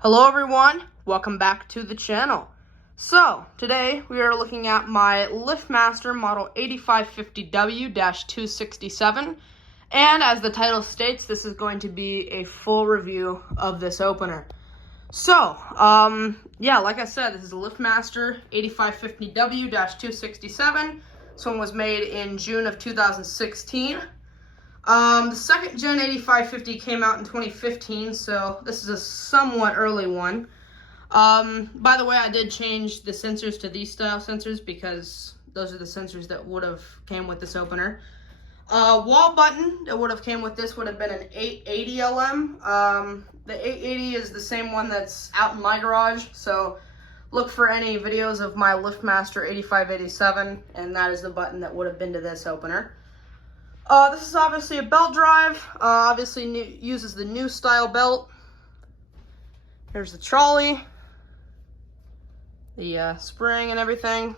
Hello everyone, welcome back to the channel. So, today we are looking at my LiftMaster model 8550w-267, and as the title states, this is going to be a full review of this opener. So, yeah, like I said, this is a LiftMaster 8550w-267. This one was made in June of 2016. The second gen 8550 came out in 2015, so this is a somewhat early one. By the way, I did change the sensors to these style sensors because those are the sensors that would have came with this opener. Wall button that would have came with this would have been an 880 LM. The 880 is the same one that's out in my garage, so look for any videos of my LiftMaster 8587, and that is the button that would have been to this opener. This is obviously a belt drive, uses the new style belt. Here's the trolley, the spring and everything.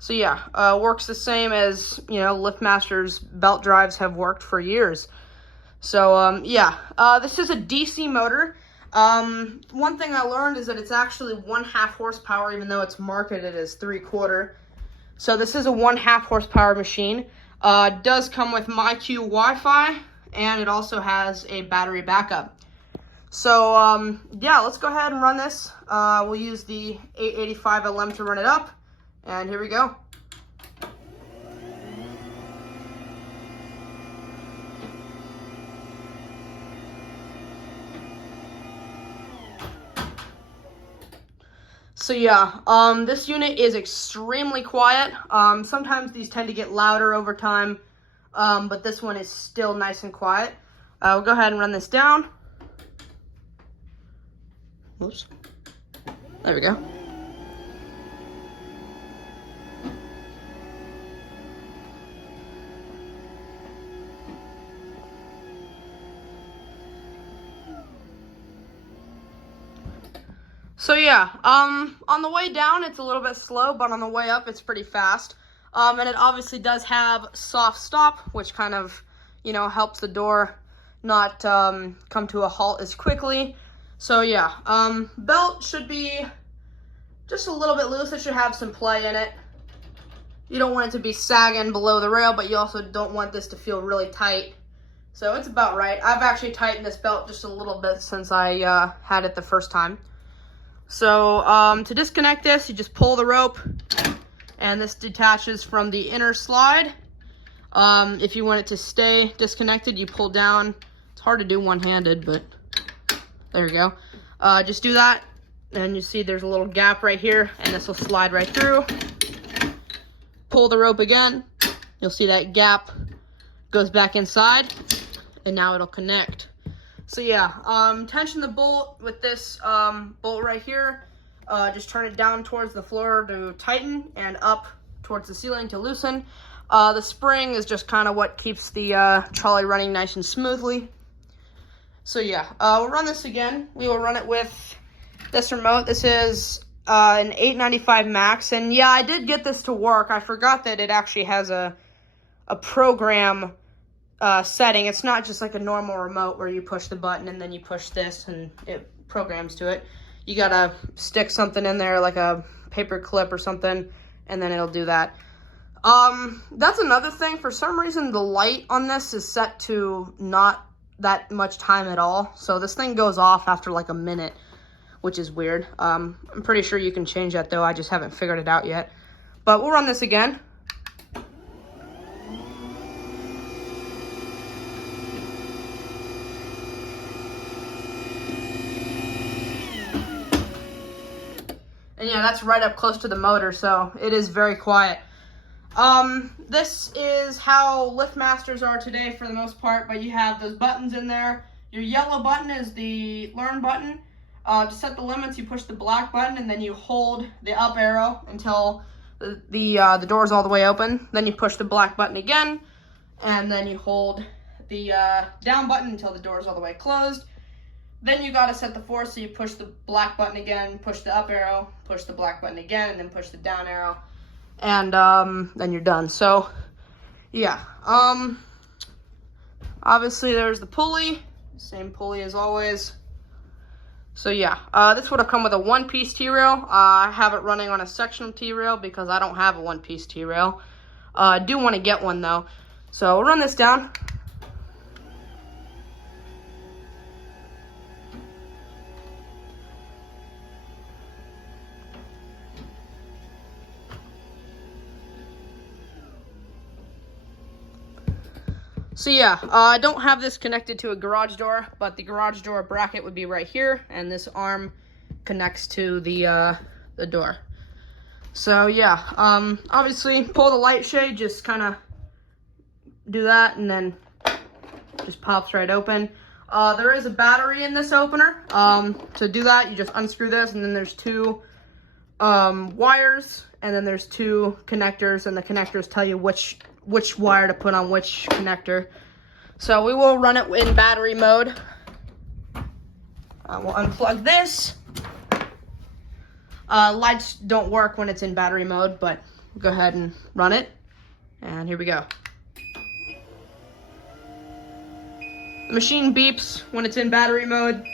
So yeah, works the same as, LiftMaster's belt drives have worked for years. So yeah, this is a DC motor. One thing I learned is that it's actually 1/2 horsepower, even though it's marketed as 3/4. So this is a 1/2 horsepower machine. It does come with MyQ Wi-Fi, and it also has a battery backup. So, yeah, let's go ahead and run this. We'll use the 885 LM to run it up, and here we go. So yeah, this unit is extremely quiet. Sometimes these tend to get louder over time, but this one is still nice and quiet. We'll go ahead and run this down. Oops. There we go. So yeah, on the way down, it's a little bit slow, but on the way up, it's pretty fast. And it obviously does have soft stop, which kind of, helps the door not come to a halt as quickly. So yeah, belt should be just a little bit loose. It should have some play in it. You don't want it to be sagging below the rail, but you also don't want this to feel really tight. So it's about right. I've actually tightened this belt just a little bit since I had it the first time. So to disconnect this, you just pull the rope, and this detaches from the inner slide. If you want it to stay disconnected, you pull down. It's hard to do one-handed, but there you go. Just do that, and you see there's a little gap right here, and this will slide right through. Pull the rope again. You'll see that gap goes back inside, and now it'll connect. So yeah, tension the bolt with this bolt right here. Just turn it down towards the floor to tighten, and up towards the ceiling to loosen. The spring is just kind of what keeps the trolley running nice and smoothly. So yeah, we'll run this again. We will run it with this remote. This is an 895 Max, and yeah, I did get this to work. I forgot that it actually has a program setting. It's not just like a normal remote where you push the button and then you push this and it programs to it. You gotta stick something in there like a paper clip or something, and then it'll do that. That's another thing. For some reason, the light on this is set to not that much time at all. So this thing goes off after like a minute, which is weird. I'm pretty sure you can change that though. I just haven't figured it out yet. But we'll run this again. And yeah, that's right up close to the motor, so it is very quiet. This is how LiftMasters are today for the most part, but you have those buttons in there. Your yellow button is the learn button. To set the limits, you push the black button, and then you hold the up arrow until the door's all the way open. Then you push the black button again, and then you hold the down button until the door's all the way closed. Then you gotta set the force, so you push the black button again, push the up arrow, push the black button again, and then push the down arrow, and then you're done. So, yeah. Obviously there's the pulley, same pulley as always. So yeah, this would have come with a one-piece T-rail. I have it running on a sectional T-rail because I don't have a one-piece T-rail. I do want to get one though. So we'll run this down. So yeah, I don't have this connected to a garage door, but the garage door bracket would be right here, and this arm connects to the door. So yeah, obviously pull the light shade, just kind of do that, and then just pops right open. There is a battery in this opener. To do that, you just unscrew this, and then there's two wires, and then there's two connectors, and the connectors tell you which wire to put on which connector. So we will run it in battery mode. We'll unplug this. Lights don't work when it's in battery mode, but we'll go ahead and run it. And here we go. The machine beeps when it's in battery mode.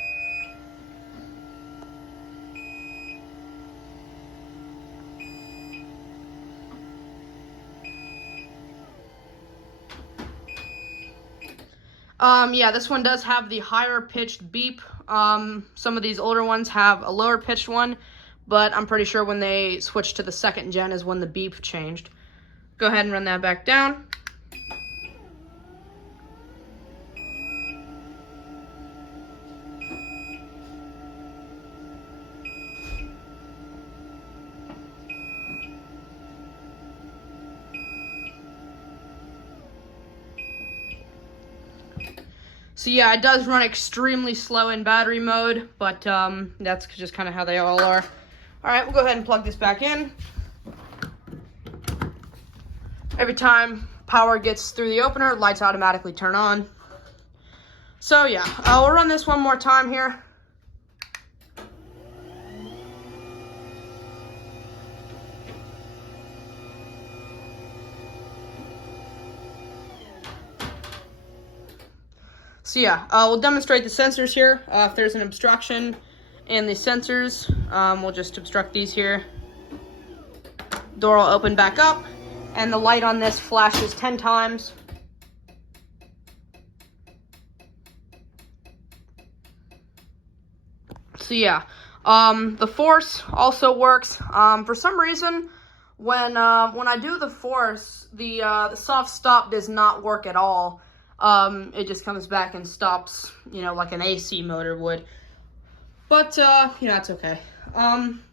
Yeah, this one does have the higher pitched beep. Some of these older ones have a lower pitched one, but I'm pretty sure when they switched to the second gen is when the beep changed. Go ahead and run that back down. So yeah, it does run extremely slow in battery mode, but that's just kind of how they all are. All right, we'll go ahead and plug this back in. Every time power gets through the opener, lights automatically turn on. So yeah, we'll run this one more time here. So yeah, we'll demonstrate the sensors here. If there's an obstruction in the sensors, we'll just obstruct these here. Door will open back up, and the light on this flashes 10 times. So yeah, the force also works. For some reason, when I do the force, the soft stop does not work at all. It just comes back and stops, like an AC motor would. But, it's okay.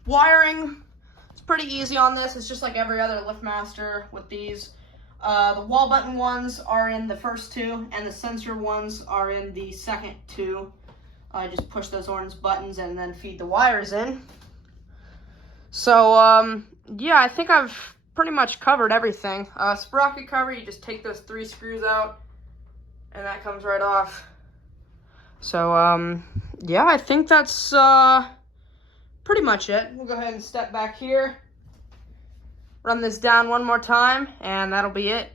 Wiring, it's pretty easy on this. It's just like every other LiftMaster with these. The wall button ones are in the first two, and the sensor ones are in the second two. I just push those orange buttons and then feed the wires in. So, yeah, I think I've pretty much covered everything. Sprocket cover, you just take those 3 screws out, and that comes right off. So, yeah, I think that's pretty much it. We'll go ahead and step back here, run this down one more time, and that'll be it.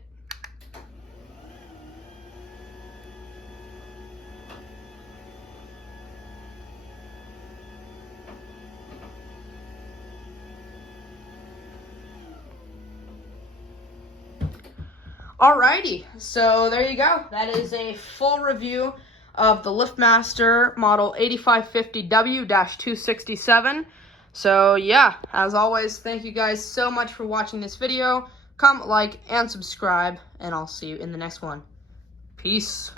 Alrighty, so there you go. That is a full review of the LiftMaster model 8550w-267. So yeah, as always, thank you guys so much for watching this video. Comment, like, and subscribe, and I'll see you in the next one. Peace.